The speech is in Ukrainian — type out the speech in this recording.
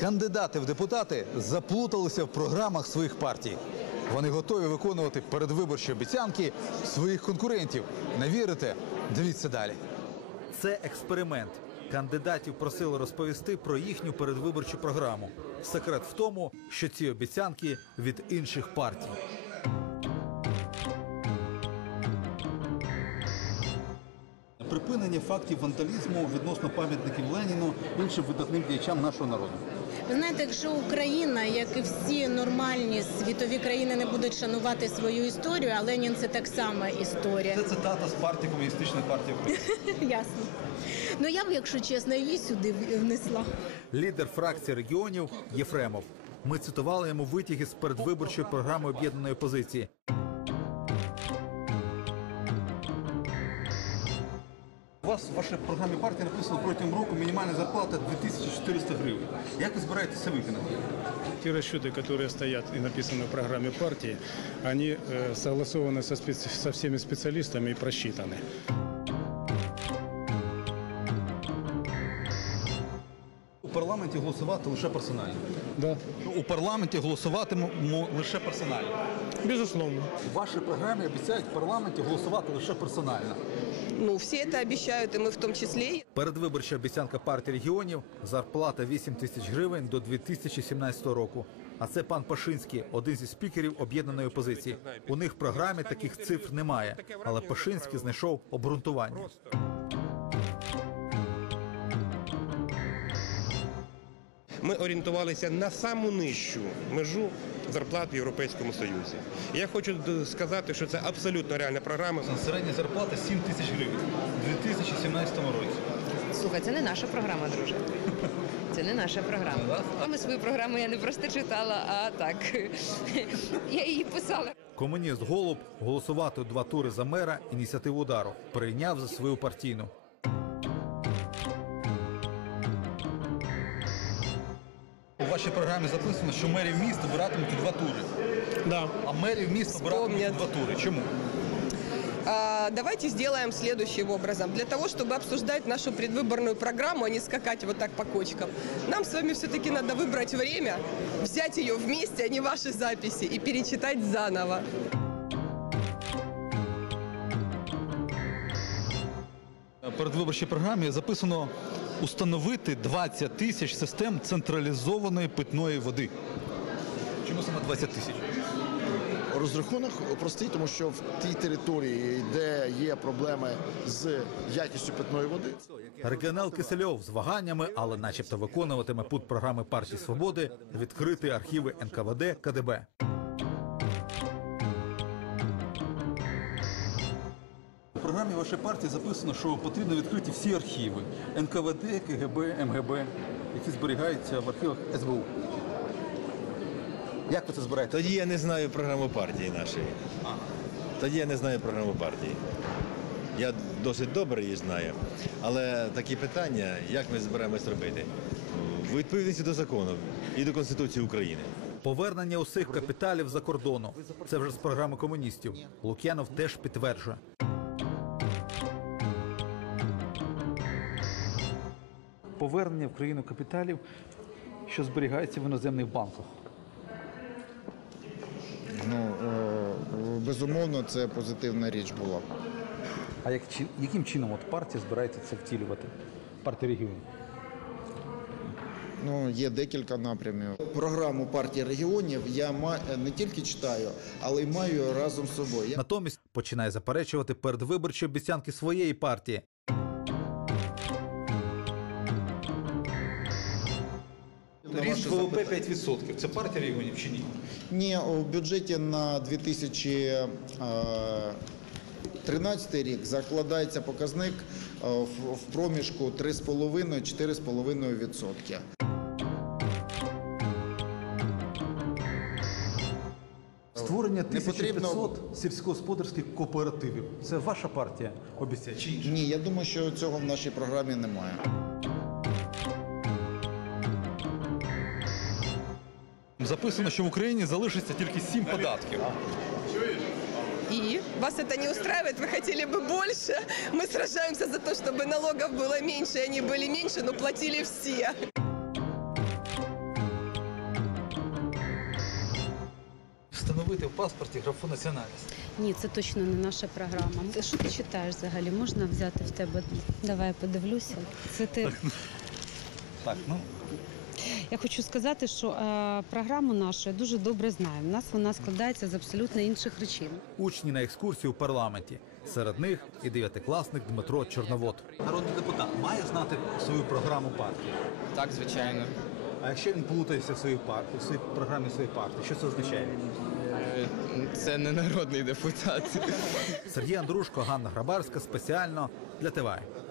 Кандидати в депутати заплуталися в програмах своїх партій. Вони готові виконувати передвиборчі обіцянки своїх конкурентів. Не вірите? Дивіться далі. Це експеримент. Кандидатів просили розповісти про їхню передвиборчу програму. Секрет в тому, що ці обіцянки від інших партій. Припинення фактів вандалізму відносно пам'ятників Леніну іншим видатним діячам нашого народу. Ви знаєте, якщо Україна, як і всі нормальні світові країни, не будуть шанувати свою історію, а Ленін це так само історія. Це цитата з партії комуністичної партії України. Ясно. Ну я б, якщо чесно, її сюди внесла. Лідер фракції регіонів Єфремов. Ми цитували йому витяги з передвиборчої програми об'єднаної позиції. вас в вашій програмі партії написано протягом року мінімальна зарплата 2400 гривень. Як ви збираєтеся виконати? Те расчеты, которые стоят и написаны в программе партии, они э, согласованы со, специ- со всеми специалистами парламенті голосувати лише персонально. Да. Ну, у парламенті голосуватимемо лише персонально. Безусловно. У вашій програмі обіцяють в парламенті голосувати лише персонально. Ну, всі це обіцяють, і ми в тому числі. Передвиборча обіцянка партії регіонів зарплата 8 тисяч гривень до 2017 року. А це пан Пашинський, один зі спікерів об'єднаної опозиції. У них в програмі таких цифр немає, але Пашинський знайшов обґрунтування. ми орієнтувалися на саму нижчу межу зарплат в Європейському Союзі. Я хочу сказати, що це абсолютно реальна програма. Середня зарплата 7 тисяч гривень у 2017 році. Слухай, це не наша програма, друже. Це не наша програма. Ми свою програму я не просто читала, а так я її писала. Комуніст голуб голосувати два тури за мера ініціативу удару прийняв за свою партійну. У вашій програмі записано, що мерів міст обиратимуть у два тури. Да. А мерів міст обиратимуть у Вспомнять. два тури. Чому? А, давайте сделаем следующим образом. Для того, чтобы обсуждать нашу предвыборную программу, а не скакать вот так по кочкам, нам с вами все-таки надо выбрать время, взять ее вместе, а не ваши записи, и перечитать заново. В передвиборчій програмі записано установити 20 тисяч систем централізованої питної води. Чому саме 20 тисяч? Розрахунок простий, тому що в тій території, де є проблеми з якістю питної води, регіонал Кисельов з ваганнями, але, начебто, виконуватиме пут програми партії свободи, відкрити архіви НКВД КДБ. програмі вашої партії записано, що потрібно відкрити всі архіви НКВД, КГБ, МГБ, які зберігаються в архівах СБУ. Як ви це збираєте? Тоді я не знаю програму партії нашої. Тоді я не знаю програму партії. Я досить добре її знаю, але такі питання, як ми збираємось робити, в відповідності до закону і до Конституції України. Повернення усіх капіталів за кордону. Це вже з програми комуністів. Лук'янов теж підтверджує. повернення в країну капіталів, що зберігається в іноземних банках? Ну, е, безумовно, це позитивна річ була. А як, яким чином от партія збирається це втілювати? Партія регіонів? Ну, є декілька напрямів. Програму партії регіонів я е, не тільки читаю, але й маю разом з собою. Натомість починає заперечувати передвиборчі обіцянки своєї партії. Ріст ВВП 5%. Це партія регіонів чи ні? Ні, в бюджеті на 2013 е, рік закладається показник е, в проміжку 3,5-4,5%. Створення 1500 сільськогосподарських кооперативів. Це ваша партія обіцяє? Ні, я думаю, що цього в нашій програмі немає. записано, що в Україні залишиться тільки сім податків. И вас это не устраивает, вы хотели бы больше. Мы сражаемся за то, чтобы налогов было меньше, и они были меньше, но платили все. Встановити в паспорті графу національність. Ні, це точно не наша програма. Це що ти читаєш взагалі? Можна взяти в тебе? Давай я подивлюся. Це ти. Так, ну я хочу сказати, що е, програму нашу я дуже добре знаю. У нас вона складається з абсолютно інших речей. Учні на екскурсії у парламенті. Серед них і дев'ятикласник Дмитро Чорновод. Народний депутат має знати свою програму партії. Так, звичайно. А якщо він плутається в своїй партії, в своїй програмі своєї партії, що це означає? Е, це не народний депутат. Сергій Андрушко, Ганна Грабарська спеціально для ТВА.